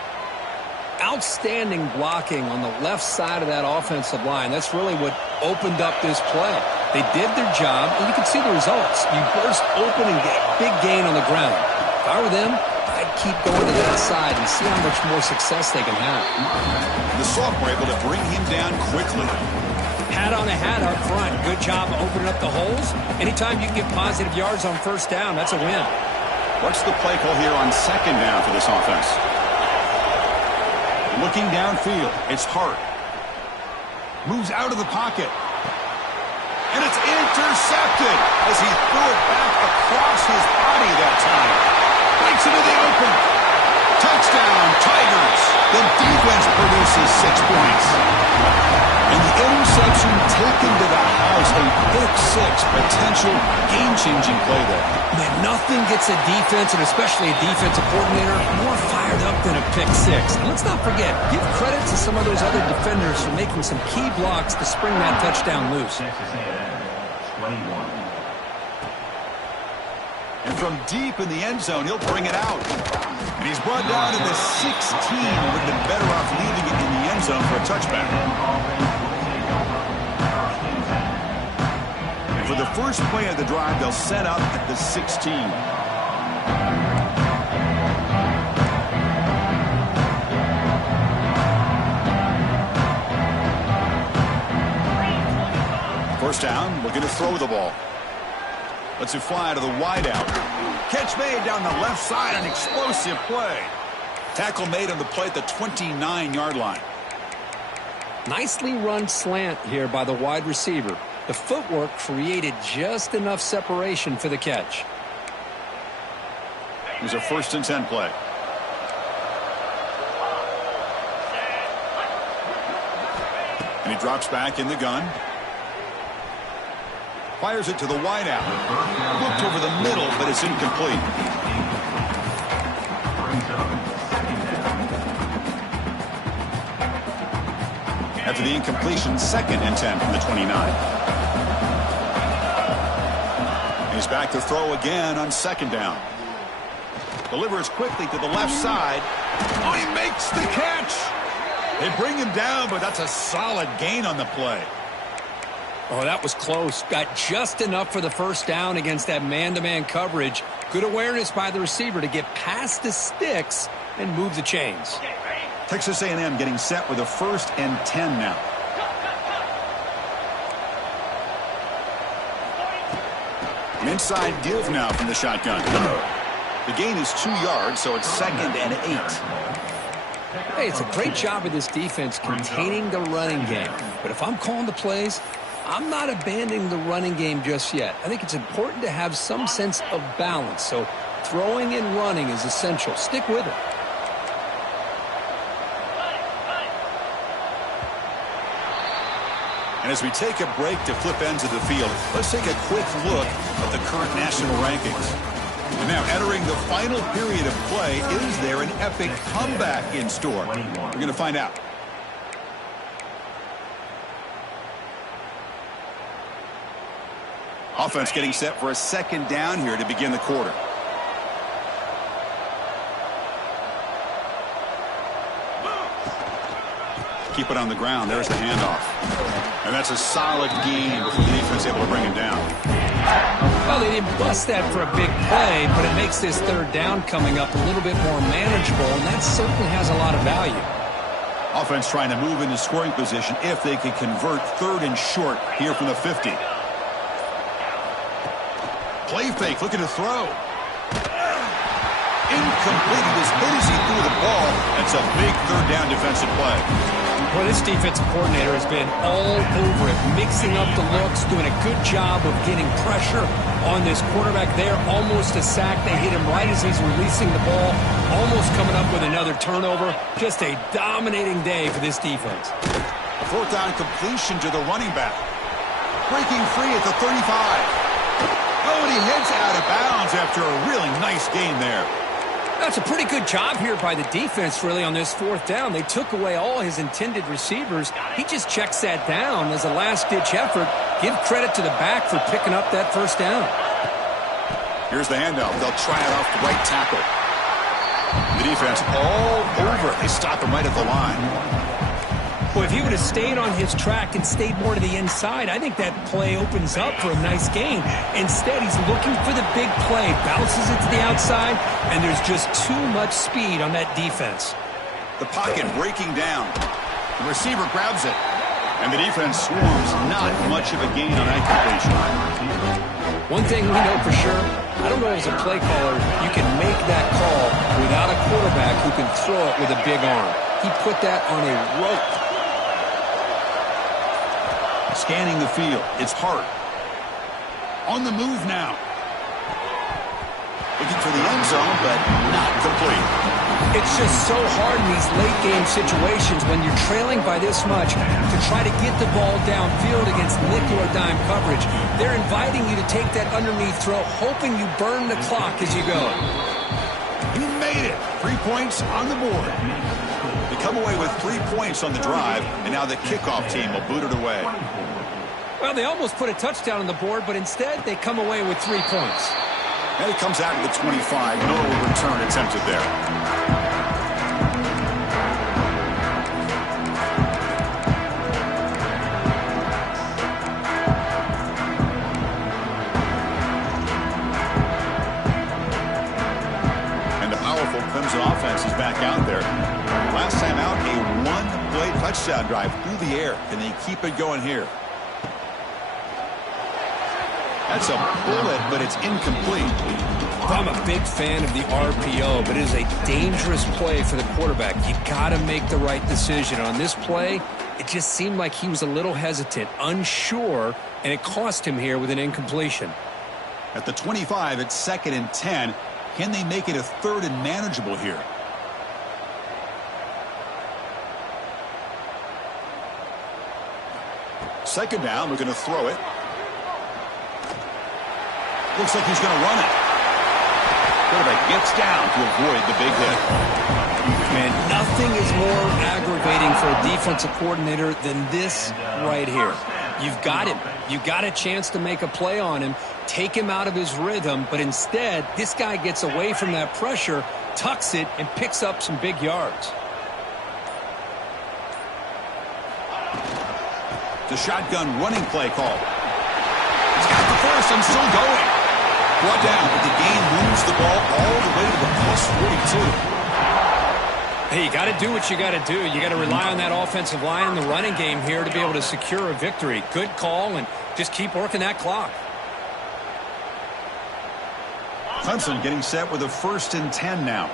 Outstanding blocking on the left side of that offensive line. That's really what opened up this play. They did their job, and you can see the results. You burst open and get a big gain on the ground. If I were them, I'd keep going to that side and see how much more success they can have. The sophomore able to bring him down quickly. Hat on a hat up front. Good job opening up the holes. Anytime you can get positive yards on first down, that's a win. What's the play call here on second down for this offense? Looking downfield, it's Hart. Moves out of the pocket. And it's intercepted as he threw it back across his body that time. Breaks into the open. Touchdown, Tigers. The defense produces 6 points. And the interception taken to the house. A pick six, potential game-changing play there. Man, nothing gets a defense, and especially a defensive coordinator, more fired up than a pick six. And let's not forget, give credit to some of those other defenders for making some key blocks to spring that touchdown loose. Texas A&M, 21. And from deep in the end zone, he'll bring it out. And he's brought down to the 16. Would have been better off leaving it in the end zone for a touchback. And for the first play of the drive, they'll set up at the 16. First down, looking to throw the ball. Lets it fly to the wideout. Catch made down the left side, an explosive play. Tackle made on the play at the 29-yard line. Nicely run slant here by the wide receiver. The footwork created just enough separation for the catch. It was a 1st and 10 play. And he drops back in the gun. Fires it to the wideout. Looked over the middle, but it's incomplete. After the incompletion, 2nd and 10 from the 29. And he's back to throw again on 2nd down. Delivers quickly to the left side. Oh, he makes the catch. They bring him down, but that's a solid gain on the play. Oh, that was close. Got just enough for the first down against that man-to-man coverage. Good awareness by the receiver to get past the sticks and move the chains. Texas A&M getting set with a 1st and 10 now. An inside give now from the shotgun. The gain is 2 yards, so it's 2nd and 8. Hey, it's a great job of this defense containing the running game. But if I'm calling the plays, I'm not abandoning the running game just yet. I think it's important to have some sense of balance. So throwing and running is essential. Stick with it. And as we take a break to flip ends of the field, let's take a quick look at the current national rankings. And now entering the final period of play, is there an epic comeback in store? We're going to find out. Offense getting set for a 2nd down here to begin the quarter. keep it on the ground. There's the handoff. And that's a solid gain before the defense able to bring it down. Well, they didn't bust that for a big play, but it makes this third down coming up a little bit more manageable, and that certainly has a lot of value. Offense trying to move into scoring position if they can convert third and short here from the 50. Play fake, looking to throw. Incomplete. As good as he threw the ball, that's a big third down defensive play. Well, this defensive coordinator has been all over it, mixing up the looks, doing a good job of getting pressure on this quarterback there. Almost a sack. They hit him right as he's releasing the ball, almost coming up with another turnover. Just a dominating day for this defense. A fourth down completion to the running back. Breaking free at the 35. Oh, and he heads out of bounds after a really nice game there. That's a pretty good job here by the defense, really, on this fourth down. They took away all his intended receivers. He just checks that down as a last-ditch effort. Give credit to the back for picking up that first down. Here's the handoff. They'll try it off the right tackle. The defense all over it. They stop him right at the line. Boy, if he would have stayed on his track and stayed more to the inside, I think that play opens up for a nice gain. Instead, he's looking for the big play, bounces it to the outside, and there's just too much speed on that defense. The pocket breaking down. The receiver grabs it, and the defense swarms. Not much of a gain on that completion. One thing we know for sure, I don't know as a play caller, you can make that call without a quarterback who can throw it with a big arm. He put that on a rope. Scanning the field. It's Hart. On the move now. Looking for the end zone, but not complete. It's just so hard in these late-game situations when you're trailing by this much to try to get the ball downfield against nickel or dime coverage. They're inviting you to take that underneath throw, hoping you burn the clock as you go. You made it. 3 points on the board. They come away with 3 points on the drive, and now the kickoff team will boot it away. Well, they almost put a touchdown on the board, but instead they come away with 3 points. And it comes out to the 25. No return attempted there. And the powerful Clemson offense is back out there. Last time out, a one-play touchdown drive through the air. Can they keep it going here? That's a bullet, but it's incomplete. I'm a big fan of the RPO, but it is a dangerous play for the quarterback. You got to make the right decision. On this play, it just seemed like he was a little hesitant, unsure, and it cost him here with an incompletion. At the 25, it's 2nd and 10. Can they make it a 3rd and manageable here? Second down, we're going to throw it. Looks like he's going to run it. Quarterback gets down to avoid the big hit. Man, nothing is more aggravating for a defensive coordinator than this right here. You've got him. You got a chance to make a play on him, take him out of his rhythm, but instead, this guy gets away from that pressure, tucks it, and picks up some big yards. The shotgun running play call. He's got the first and still going. Brought down, but the game moves the ball all the way to the +42. Hey, you got to do what you got to do. You got to rely on that offensive line and the running game here to be able to secure a victory. Good call, and just keep working that clock. Clemson getting set with a 1st and 10 now.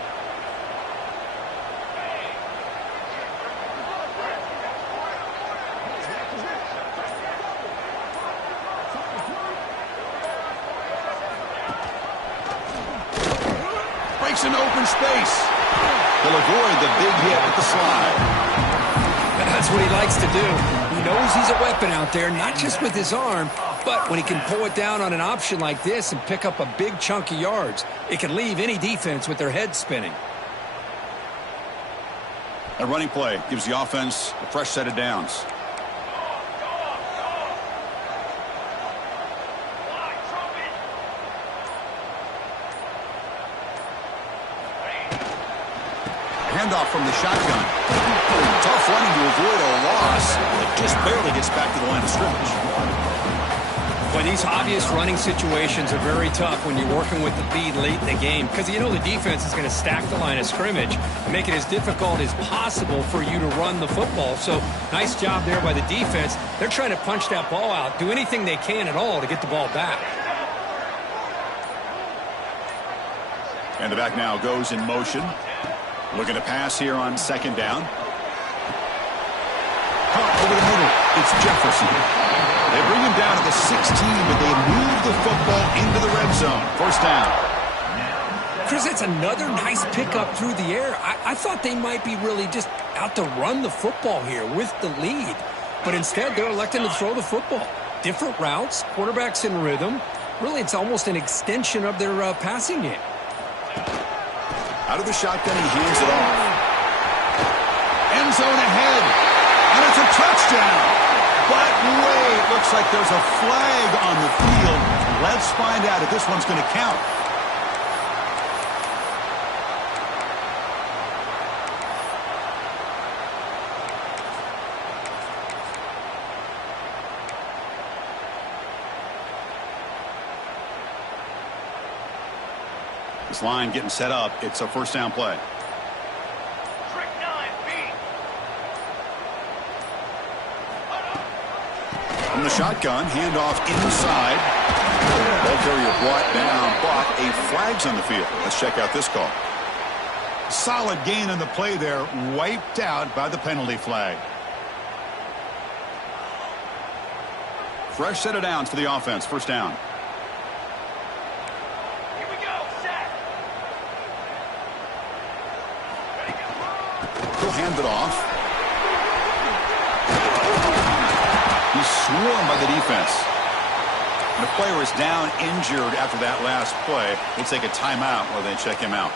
Breaks into open space. They'll avoid the big hit at the slide. That's what he likes to do. He knows he's a weapon out there, not just with his arm, but when he can pull it down on an option like this and pick up a big chunk of yards, it can leave any defense with their head spinning. A running play gives the offense a fresh set of downs. Handoff from the shotgun. Tough running to avoid a loss, but just barely gets back to the line of scrimmage. Well, these obvious running situations are very tough when you're working with the lead late in the game because you know the defense is going to stack the line of scrimmage and make it as difficult as possible for you to run the football. So nice job there by the defense. They're trying to punch that ball out, do anything they can at all to get the ball back. And the back now goes in motion. Looking to pass here on second down. Caught over the middle. It's Jefferson. They bring him down to the 16, but they move the football into the red zone. First down. Chris, that's another nice pickup through the air. I thought they might be really just out to run the football here with the lead. But instead, they're electing to throw the football. Different routes, quarterbacks in rhythm. Really, it's almost an extension of their passing game. Out of the shotgun, he hands it off. End zone ahead. And it's a touchdown. But wait, looks like there's a flag on the field. Let's find out if this one's going to count. This line getting set up. It's a first down play. Trick 9B. From the shotgun, handoff inside. Ball carrier brought down, but a flag's on the field. Let's check out this call. Solid gain on the play there, wiped out by the penalty flag. Fresh set of downs for the offense. First down. Here we go. Set. He'll hand it off. He's swarmed by the defense. And the player is down injured after that last play. We'll take a timeout while they check him out.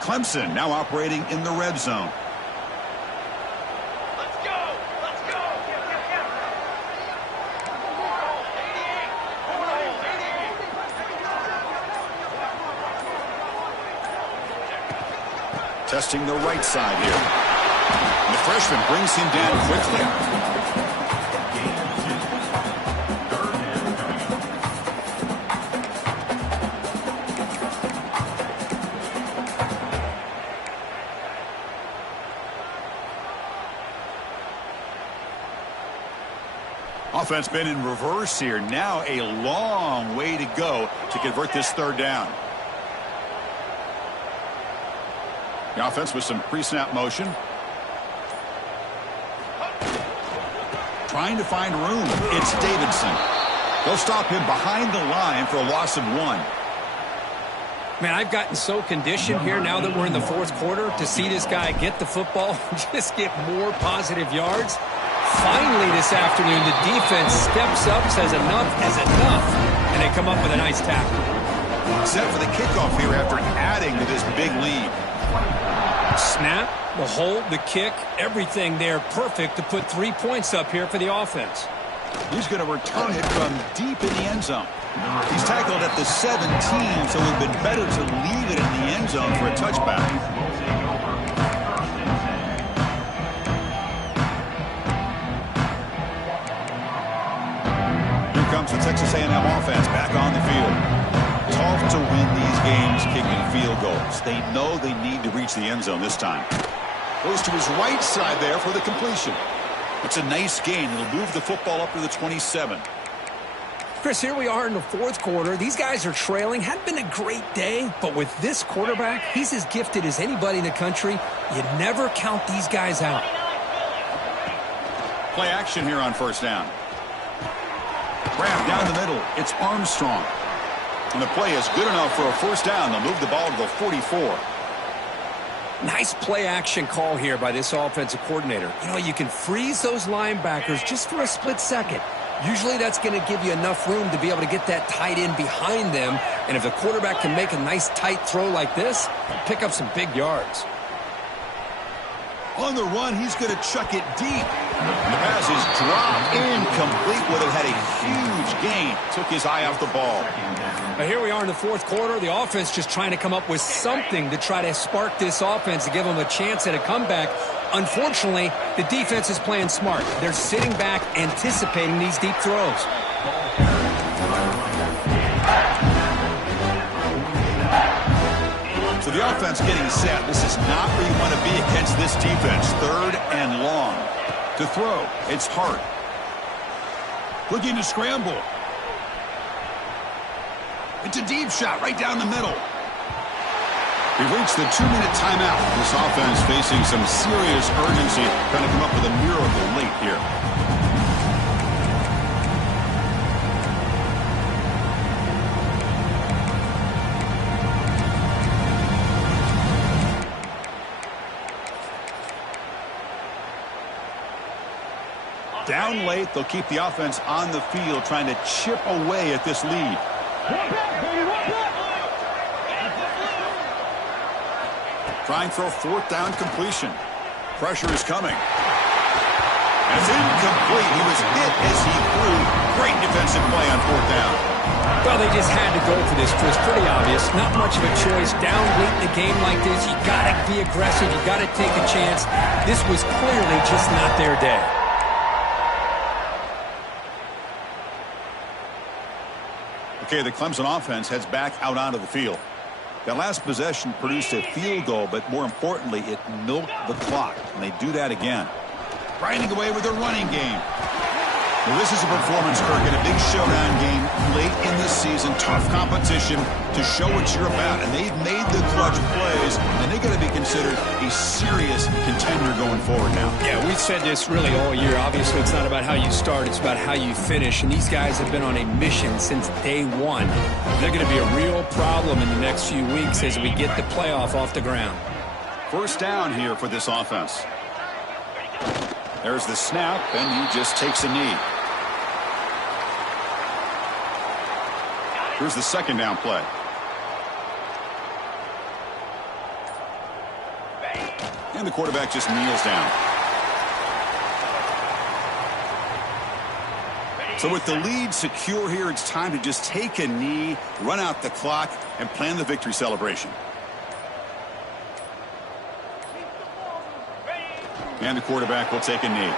Clemson now operating in the red zone. Let's go. Let's go. Yeah. 88. Overall, 88. Testing the right side here. And the freshman brings him down quickly. Offense been in reverse here. Now a long way to go to convert this third down. The offense with some pre-snap motion. Trying to find room. It's Davidson. They'll stop him behind the line for a loss of 1. Man, I've gotten so conditioned here now that we're in the fourth quarter to see this guy get the football, just get more positive yards. Finally this afternoon, the defense steps up, says enough is enough, and they come up with a nice tackle. Set for the kickoff here after adding to this big lead. Snap, the hold, the kick, everything there perfect to put 3 points up here for the offense. He's going to return it from deep in the end zone. He's tackled at the 17, so it would have been better to leave it in the end zone for a touchback. Here comes the Texas A&M offense back on the field. Tough to win these games kicking field goals. They know they need to reach the end zone this time. Goes to his right side there for the completion. It's a nice gain. It'll move the football up to the 27. Chris, here we are in the fourth quarter. These guys are trailing. Hadn't been a great day, but with this quarterback, he's as gifted as anybody in the country. You never count these guys out. Play action here on first down. Grab down the middle. It's Armstrong. And the play is good enough for a first down. They'll move the ball to the 44. Nice play action call here by this offensive coordinator. You know, you can freeze those linebackers just for a split second. Usually that's going to give you enough room to be able to get that tight end behind them. And if the quarterback can make a nice tight throw like this, he'll pick up some big yards. On the run, he's going to chuck it deep. And the pass is dropped. Incomplete. Would have had a huge gain. Took his eye off the ball. Now here we are in the fourth quarter. The offense just trying to come up with something to try to spark this offense to give them a chance at a comeback. Unfortunately, the defense is playing smart. They're sitting back, anticipating these deep throws. So the offense getting set. This is not where you want to be against this defense. Third and long. To throw, it's Hart. Looking to scramble. It's a deep shot right down the middle. We've reached the 2-minute timeout. This offense facing some serious urgency, trying to come up with a miracle late here. Down late, they'll keep the offense on the field, trying to chip away at this lead. Trying for a fourth down completion. Pressure is coming. And it's incomplete. He was hit as he threw. Great defensive play on fourth down. Well, they just had to go for this. It was pretty obvious. Not much of a choice. Down late in a game like this, you got to be aggressive. You got to take a chance. This was clearly just not their day. Okay, the Clemson offense heads back out onto the field. That last possession produced a field goal, but more importantly, it milked the clock. And they do that again. Grinding away with their running game. Well, this is a performance, Kirk, in a big showdown game late in the season. Tough competition to show what you're about. And they've made the clutch plays, and they're going to be considered a serious contender going forward now. Yeah, we've said this really all year. Obviously, it's not about how you start. It's about how you finish. And these guys have been on a mission since day one. They're going to be a real problem in the next few weeks as we get the playoff off the ground. First down here for this offense. There's the snap, and he just takes a knee. Here's the second down play. And the quarterback just kneels down. So with the lead secure here, it's time to just take a knee, run out the clock, and plan the victory celebration. And the quarterback will take a knee.